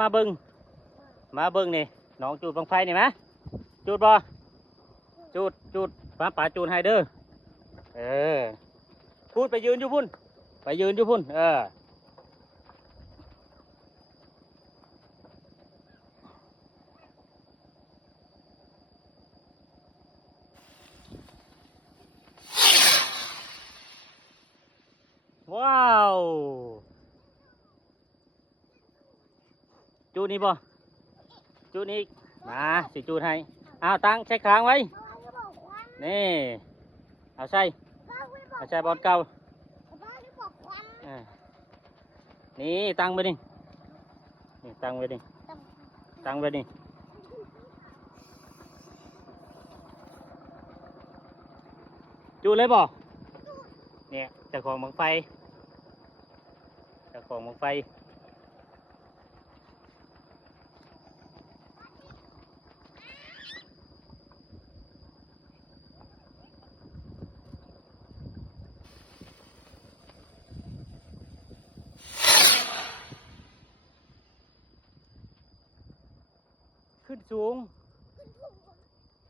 มาเบิ้งนี่น้องจูดบังไฟนี่ไหมจูดบ่จูดป่าจูดให้เด้อพูดไปยืนอยู่พุ่นว้าวจูดนี่บ่จูดนี่มาสิจูดให้ตั้งใช้ค้างไว้นี่เอาใส่บอลเก่านี่ตั้งไปดิตั้งไว้ดิจูดเลยบ่เนี่ยเจ้าของบังไฟขึ้นสูง